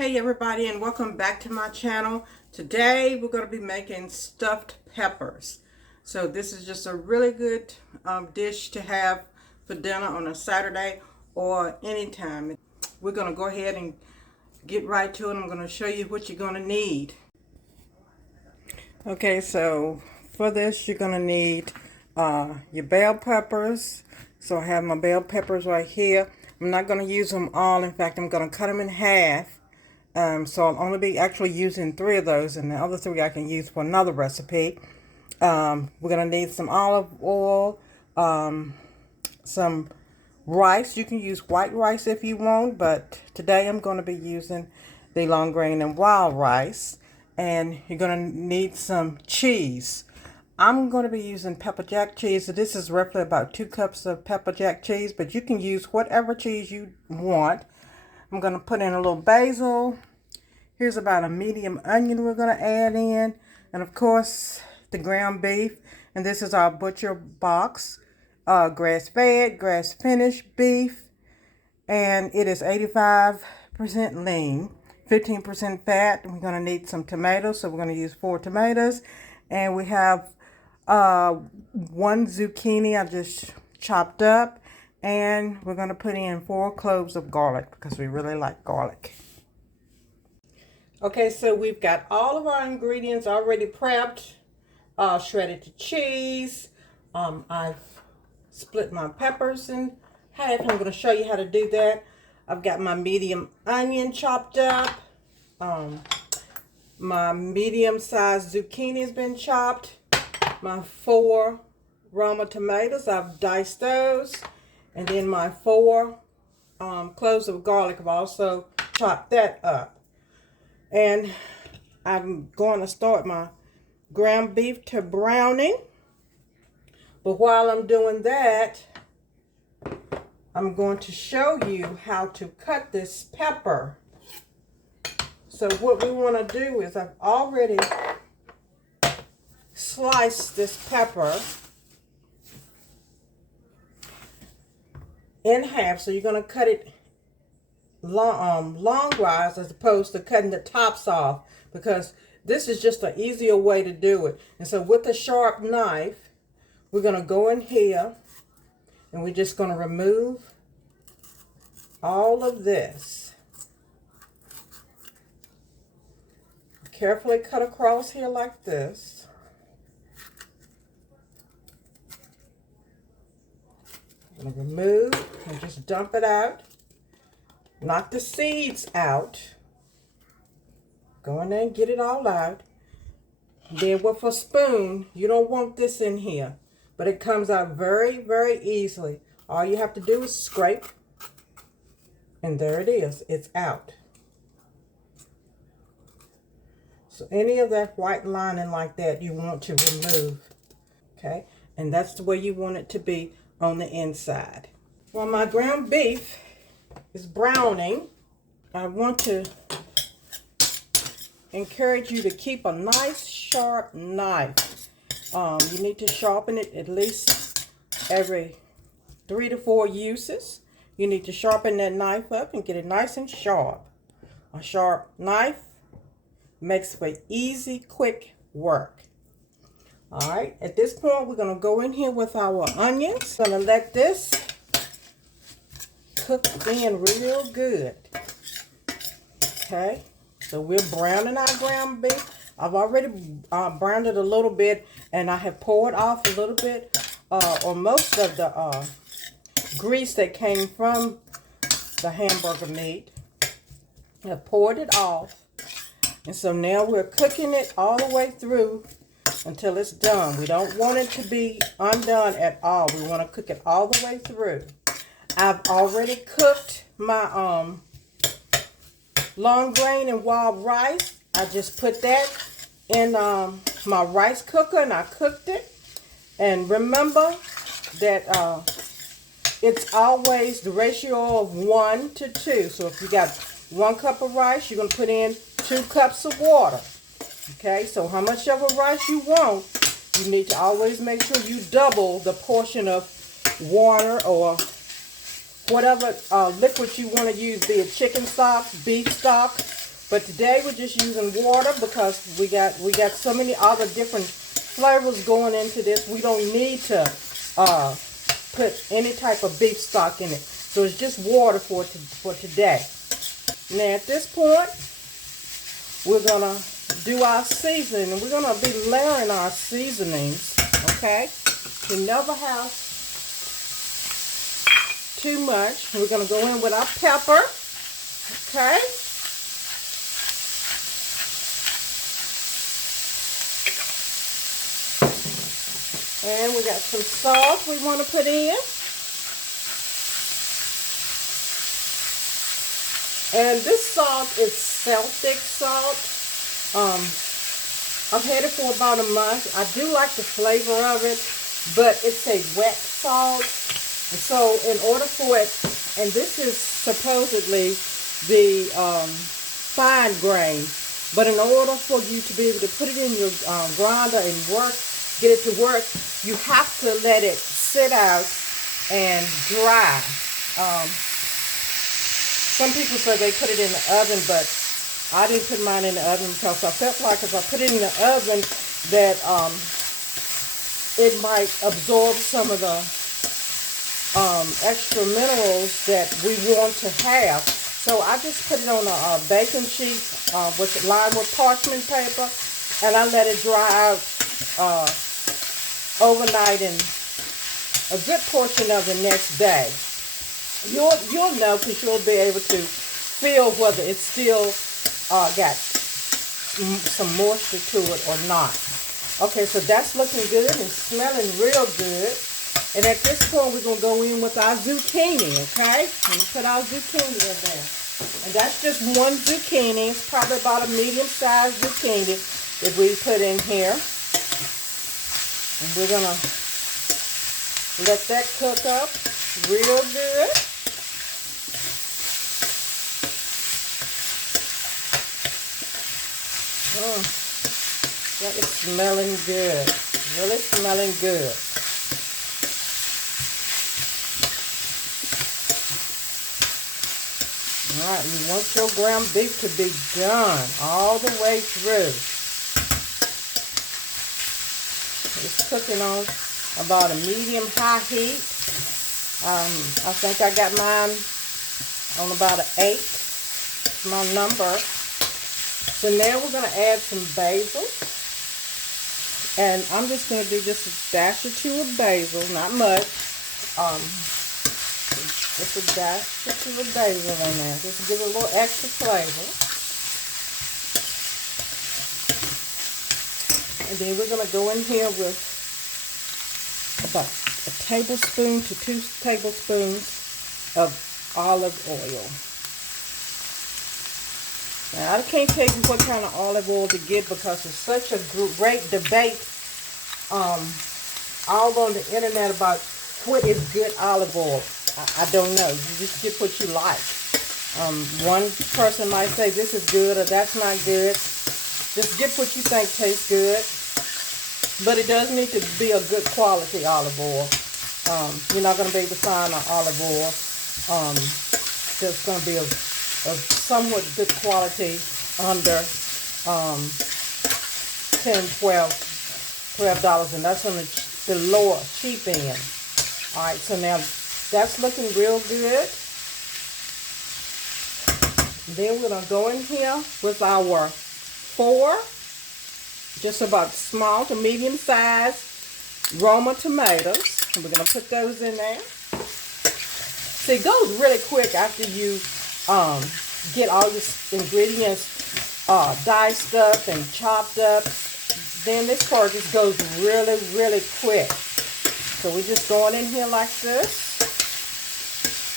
Hey everybody, and welcome back to my channel. Today we're going to be making stuffed peppers. So this is just a really good dish to have for dinner on a Saturday or anytime. We're going to go ahead and get right to it. I'm going to show you what you're going to need. Okay, so for this you're going to need your bell peppers. So I have my bell peppers right here. I'm not going to use them all. In fact, I'm going to cut them in half. So I'll only be actually using 3 of those, and the other 3 I can use for another recipe. We're going to need some olive oil, some rice. You can use white rice if you want, but today I'm going to be using the long grain and wild rice. And you're going to need some cheese. I'm going to be using pepper jack cheese. So this is roughly about 2 cups of pepper jack cheese, but you can use whatever cheese you want. I'm going to put in a little basil. Here's about a medium onion we're going to add in. And of course, the ground beef. And this is our butcherbox, grass-fed, grass-finished beef. And it is 85% lean, 15% fat. And we're going to need some tomatoes, so we're going to use 4 tomatoes. And we have 1 zucchini I just chopped up. And we're going to put in 4 cloves of garlic because we really like garlic. Okay, so we've got all of our ingredients already prepped. Shredded cheese. I've split my peppers in half. I'm going to show you how to do that. I've got my medium onion chopped up. My medium-sized zucchini has been chopped. My 4 roma tomatoes, I've diced those. And then my 4 cloves of garlic, I've also chopped that up. And I'm going to start my ground beef to browning. But while I'm doing that, I'm going to show you how to cut this pepper. So what we want to do is I've already sliced this pepper in half. So you're going to cut it longwise as opposed to cutting the tops off, because this is just an easier way to do it. And so with a sharp knife, we're going to go in here and we're just going to remove all of this. Carefully cut across here like this. I'm going to remove and just dump it out. Knock the seeds out. Go in there and get it all out. Then with a spoon, you don't want this in here, but it comes out very, very easily. All you have to do is scrape, and there it is. It's out. So any of that white lining like that, you want to remove. Okay? And that's the way you want it to be on the inside. Well, my ground beef is browning. I want to encourage you to keep a nice sharp knife. You need to sharpen it at least every 3 to 4 uses. You need to sharpen that knife up and get it nice and sharp. A sharp knife makes for easy, quick work. All right, at this point, we're going to go in here with our onions. Going to let this cook in real good. Okay, so we're browning our ground beef. I've already browned it a little bit, and I have poured off a little bit or most of the grease that came from the hamburger meat. I've poured it off, and so now we're cooking it all the way through until it's done. We don't want it to be undone at all. We want to cook it all the way through. I've already cooked my long grain and wild rice. I just put that in my rice cooker and I cooked it. And remember that it's always the ratio of 1 to 2. So if you got 1 cup of rice, you're going to put in 2 cups of water. Okay, so how much of a rice you want, you need to always make sure you double the portion of water or whatever liquid you want to use, be it chicken stock, beef stock, But today we're just using water because we got so many other different flavors going into this. We don't need to put any type of beef stock in it. So it's just water for today. Now at this point, we're gonna do our seasoning, and we're gonna be layering our seasonings. Okay, you never have too much. We're gonna go in with our pepper. Okay. And we got some salt we want to put in. And this salt is Celtic salt. I've had it for about a month. I do like the flavor of it, but it's a wet salt. And so in order for it, and this is supposedly the fine grain, but in order for you to be able to put it in your grinder and get it to work, you have to let it sit out and dry. Some people say they put it in the oven, but I didn't put mine in the oven because I felt like if I put it in the oven that it might absorb some of the extra minerals that we want to have. So I just put it on a baking sheet lined with parchment paper, and I let it dry out overnight and a good portion of the next day. You'll know because you'll be able to feel whether it's still got some moisture to it or not. Okay, so that's looking good and smelling real good. And at this point, we're going to go in with our zucchini, okay? I'm going to put our zucchini in there. And that's just one zucchini. It's probably about a medium-sized zucchini that we put in here. And we're going to let that cook up real good. That is smelling good. Really smelling good. Alright, you want your ground beef to be done all the way through. It's cooking on about a medium-high heat. I think I got mine on about an 8. That's my number. So now we're going to add some basil. And I'm just going to do just a dash or two of basil, not much. Just a dash or two of basil in there, just to give it a little extra flavor. And then we're going to go in here with about a tablespoon to 2 tablespoons of olive oil. Now, I can't tell you what kind of olive oil to get because there's such a great debate all on the internet about what is good olive oil. I don't know. You just get what you like. One person might say this is good or that's not good. Just get what you think tastes good. But it does need to be a good quality olive oil. You're not going to be able to find an olive oil that's going to be of somewhat good quality under $10, $12, and that's on the lower, cheap end. All right, so now that's looking real good. Then we're going to go in here with our 4, just about small to medium size Roma tomatoes. And we're going to put those in there. See, it goes really quick after you get all your ingredients diced up and chopped up. Then this part just goes really, really quick. So we're just going in here like this.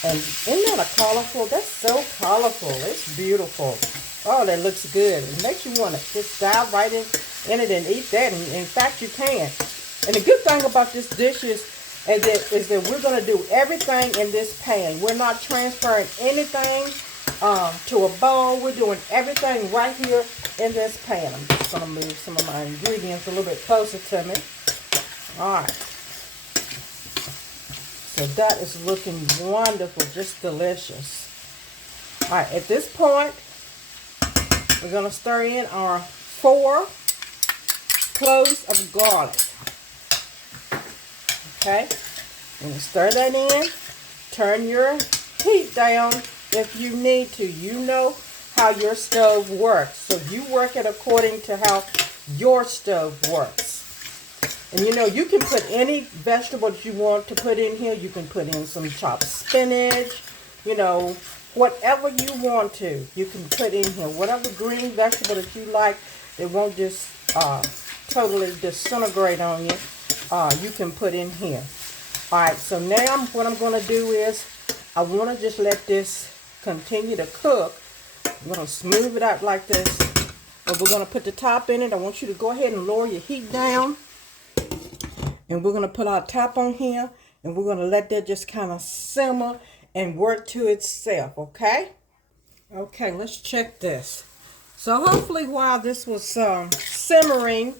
And isn't that a colorful? That's so colorful. It's beautiful. Oh, that looks good. It makes you want to just dive right in it and eat that. And in fact, you can. And the good thing about this dish is that we're going to do everything in this pan. We're not transferring anything to a bowl. We're doing everything right here in this pan. I'm just going to move some of my ingredients a little bit closer to me. All right. So that is looking wonderful, just delicious. All right, at this point, we're going to stir in our 4 cloves of garlic. Okay, I'm going to stir that in. Turn your heat down if you need to. You know how your stove works, so you work it according to how your stove works. And you know, you can put any vegetables you want to put in here. You can put in some chopped spinach, you know, whatever you want to. You can put in here whatever green vegetable that you like. It won't just totally disintegrate on you. You can put in here. All right, so now what I'm going to do is I want to just let this continue to cook. I'm going to smooth it out like this. But we're going to put the top in it. I want you to go ahead and lower your heat down. And we're going to put our top on here, and we're going to let that just kind of simmer and work to itself, okay? Okay, let's check this. So hopefully while this was simmering,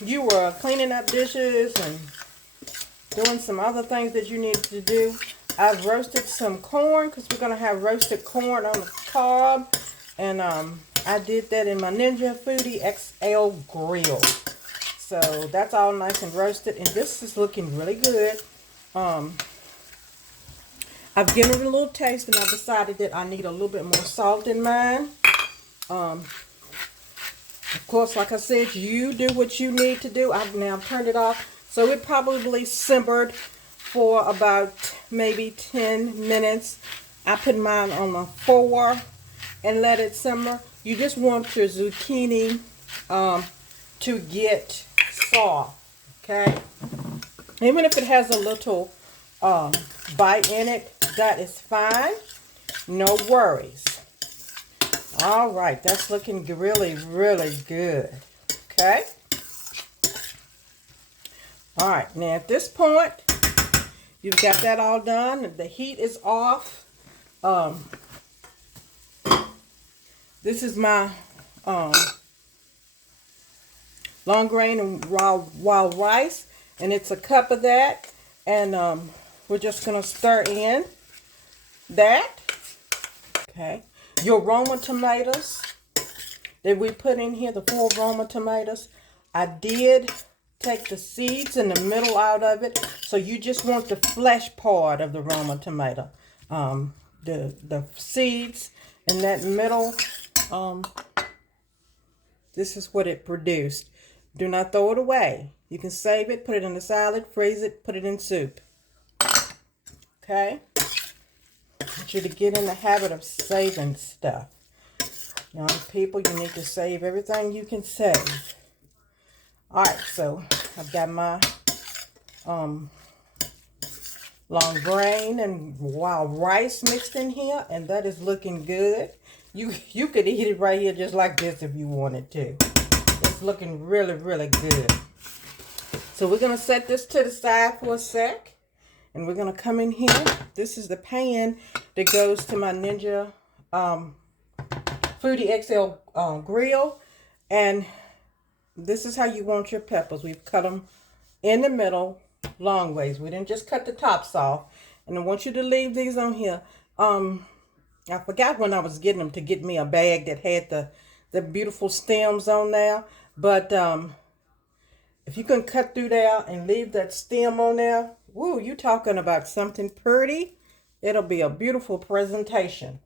you were cleaning up dishes and doing some other things that you needed to do. I've roasted some corn because we're going to have roasted corn on the cob. And I did that in my Ninja Foodie XL grill. So that's all nice and roasted, and this is looking really good. I've given it a little taste, and I've decided that I need a little bit more salt in mine. Of course, like I said, you do what you need to do. I've now turned it off, so it probably simmered for about maybe 10 minutes. I put mine on a 4 and let it simmer. You just want your zucchini to get soft, okay? Even if it has a little bite in it, that is fine. No worries. All right, that's looking really, really good, okay? All right, now at this point, you've got that all done. The heat is off. This is my long grain and wild rice, and it's a cup of that, and we're just gonna stir in that. Okay, your Roma tomatoes that we put in here, the 4 Roma tomatoes, I did take the seeds in the middle out of it, so you just want the flesh part of the Roma tomato, the seeds in that middle. This is what it produced. Do not throw it away. You can save it, put it in a salad, freeze it, put it in soup. Okay? I want you to get in the habit of saving stuff. Young people, you need to save everything you can save. Alright, so I've got my long grain and wild rice mixed in here, and that is looking good. You could eat it right here just like this if you wanted to. It's looking really, really good. So we're going to set this to the side for a sec. And we're going to come in here. This is the pan that goes to my Ninja Foodie XL grill. And this is how you want your peppers. We've cut them in the middle, long ways. We didn't just cut the tops off. And I want you to leave these on here. I forgot when I was getting them to get me a bag that had the beautiful stems on there. But if you can cut through there and leave that stem on there, woo, you talking about something pretty. It'll be a beautiful presentation.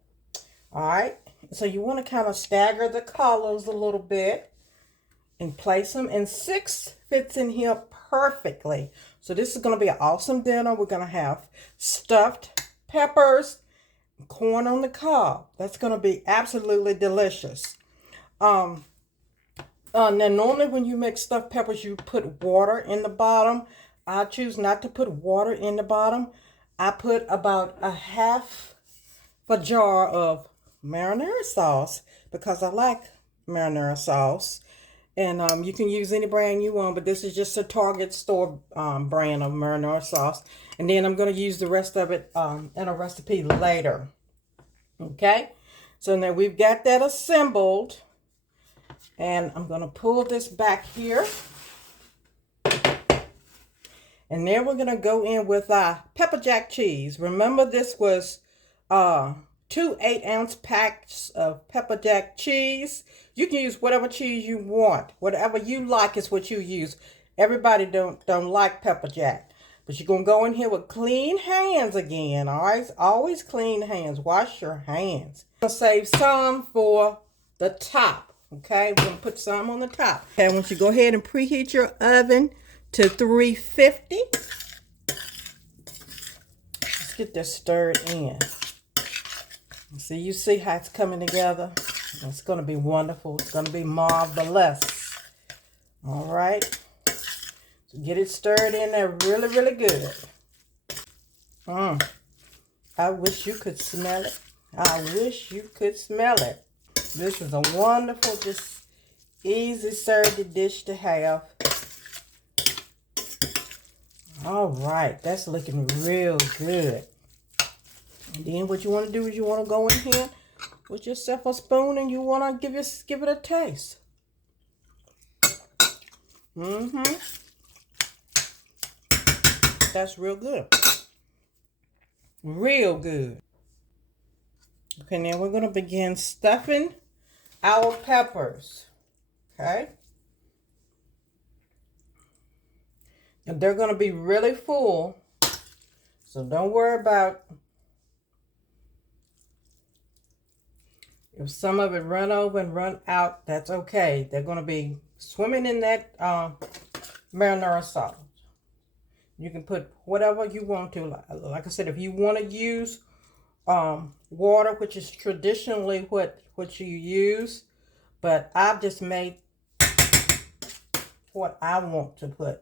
All right. So you want to kind of stagger the colors a little bit and place them. And 6 fits in here perfectly. So this is going to be an awesome dinner. We're going to have stuffed peppers, corn on the cob. That's going to be absolutely delicious. Now normally when you make stuffed peppers, you put water in the bottom. I choose not to put water in the bottom. I put about a half a jar of marinara sauce because I like marinara sauce. And you can use any brand you want, but this is just a Target store brand of marinara sauce. And then I'm going to use the rest of it in a recipe later. Okay, so now we've got that assembled. And I'm going to pull this back here. And then we're going to go in with our pepper jack cheese. Remember, this was 2 2 8-ounce packs of pepper jack cheese. You can use whatever cheese you want. Whatever you like is what you use. Everybody don't like pepper jack. But you're going to go in here with clean hands again. All right? Always clean hands. Wash your hands. I'm going to save some for the top. Okay? We're going to put some on the top. Okay, I want you to go ahead and preheat your oven to 350. Let's get this stirred in. See, you see how it's coming together? It's going to be wonderful. It's going to be marvelous. All right? So get it stirred in there really, really good. I wish you could smell it. I wish you could smell it. This is a wonderful, just easy served dish to have. All right, that's looking real good. And then what you want to do is you want to go in here with yourself a spoon and you want to give it a taste. That's real good. Real good. Okay, now we're going to begin stuffing our peppers. Okay? And they're going to be really full. So don't worry about if some of it run over and run out. That's okay. They're going to be swimming in that marinara sauce. You can put whatever you want to. Like I said, if you want to use water, which is traditionally what you use, but I've just made what I want to put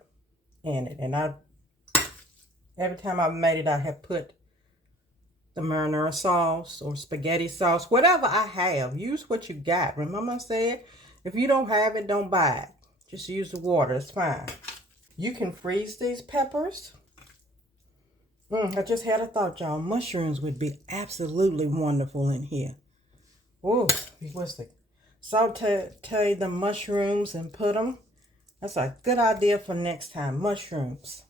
in it. And every time I've made it, I have put the marinara sauce or spaghetti sauce, whatever I have. Use what you got. Remember I said, if you don't have it, don't buy it. Just use the water. It's fine. You can freeze these peppers. I just had a thought, y'all. Mushrooms would be absolutely wonderful in here. Oh, what's the saute the mushrooms and put them. That's a good idea for next time. Mushrooms.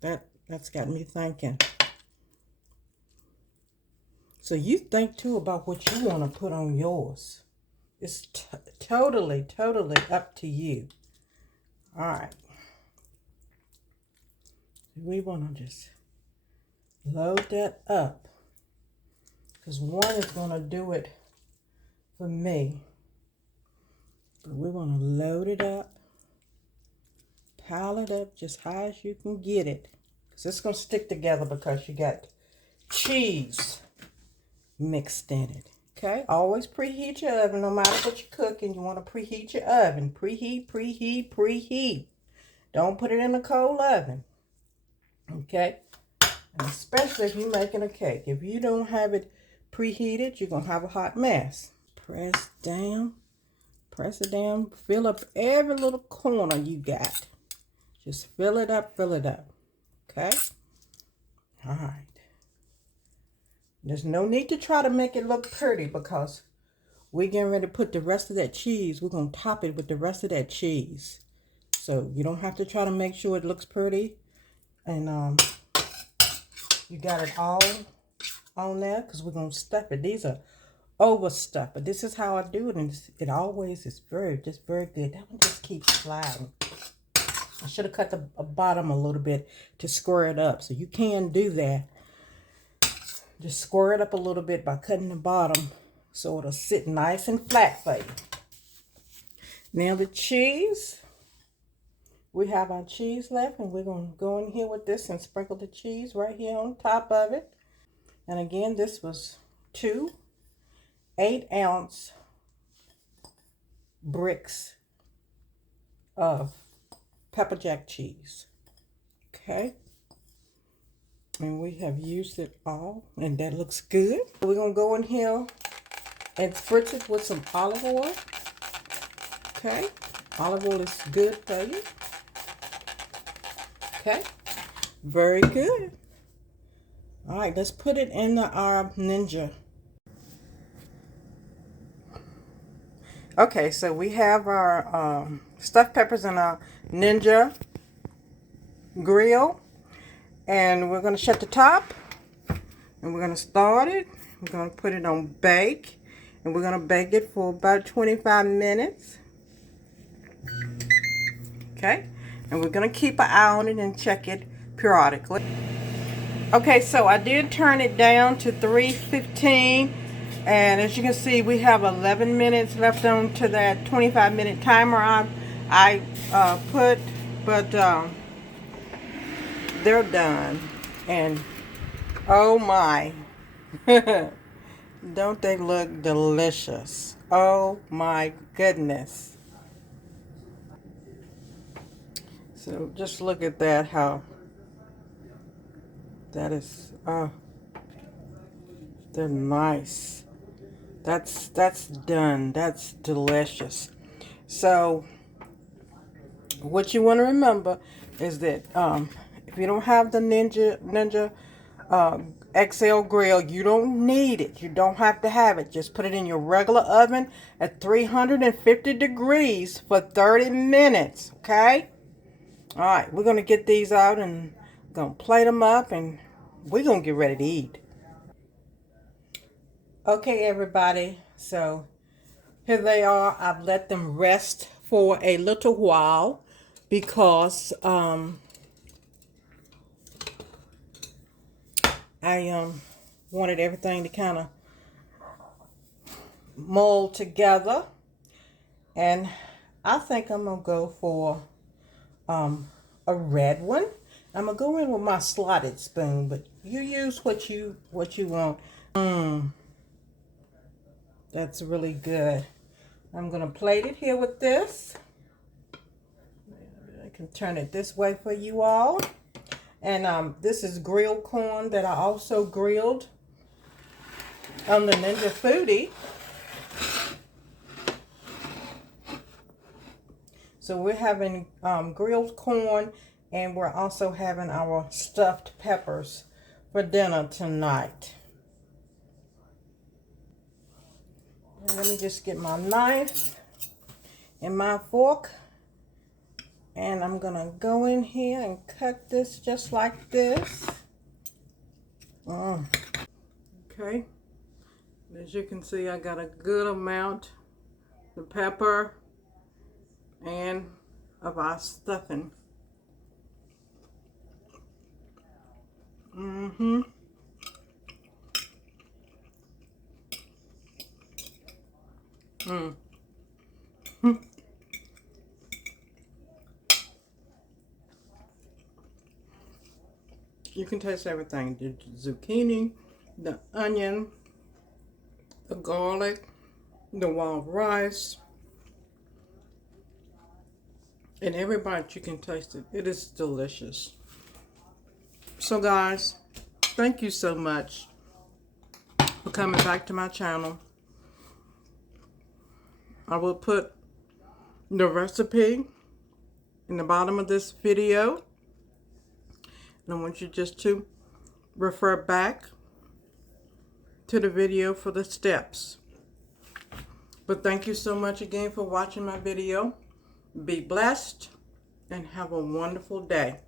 That's got me thinking. So you think too about what you want to put on yours. It's totally up to you. All right. We want to just load that up. Because one is going to do it for me. But we're going to load it up. Pile it up just high as you can get it. Because it's going to stick together because you got cheese mixed in it. Okay, always preheat your oven. No matter what you're cooking, you want to preheat your oven. Preheat. Don't put it in a cold oven. Okay, and especially if you're making a cake. If you don't have it preheated, you're going to have a hot mess. Press it down. Fill up every little corner you got. Just fill it up. Okay, all right. There's no need to try to make it look pretty because we're getting ready to put the rest of that cheese. We're going to top it with the rest of that cheese. So you don't have to try to make sure it looks pretty. And you got it all on there because we're going to stuff it. These are overstuffed. But this is how I do it. And it always is very good. That one just keeps sliding. I should have cut the bottom a little bit to square it up. So you can do that. Just square it up a little bit by cutting the bottom so it'll sit nice and flat for you. Now the cheese. We have our cheese left and we're going to go in here with this and sprinkle the cheese right here on top of it. And again, this was 2 8-ounce bricks of pepper jack cheese. Okay. And we have used it all, and that looks good. We're going to go in here and spritz it with some olive oil. Okay. Olive oil is good for you. Okay. Very good. All right, let's put it in our Ninja. Okay, so we have our stuffed peppers in our Ninja grill. And we're going to shut the top. And we're going to start it. We're going to put it on bake. And we're going to bake it for about 25 minutes. Okay? And we're going to keep an eye on it and check it periodically. Okay, so I did turn it down to 315. And as you can see, we have 11 minutes left on to that 25-minute timer I put. But they're done. And oh my. Don't they look delicious? Oh my goodness. So just look at that, how that is, they're nice. That's done. That's delicious. So what you want to remember is that if you don't have the Ninja XL grill, you don't need it. You don't have to have it. Just put it in your regular oven at 350 degrees for 30 minutes. Okay? All right, we're going to get these out and going to plate them up, and we're going to get ready to eat. Okay, everybody. So here they are. I've let them rest for a little while because I wanted everything to kind of mold together. And I think I'm going to go for a red one. I'm going to go in with my slotted spoon, but you use what you want. That's really good. I'm going to plate it here with this. I can turn it this way for you all. And this is grilled corn that I also grilled on the Ninja Foodie. So we're having grilled corn, and we're also having our stuffed peppers for dinner tonight. And let me just get my knife and my fork. And I'm going to go in here and cut this just like this. Okay. As you can see, I got a good amount of pepper and of our stuffing. You can taste everything. The zucchini, the onion, the garlic, the wild rice. And every bite you can taste it. It is delicious. So guys, thank you so much for coming back to my channel. I will put the recipe in the bottom of this video. And I want you just to refer back to the video for the steps. But thank you so much again for watching my video. Be blessed and have a wonderful day.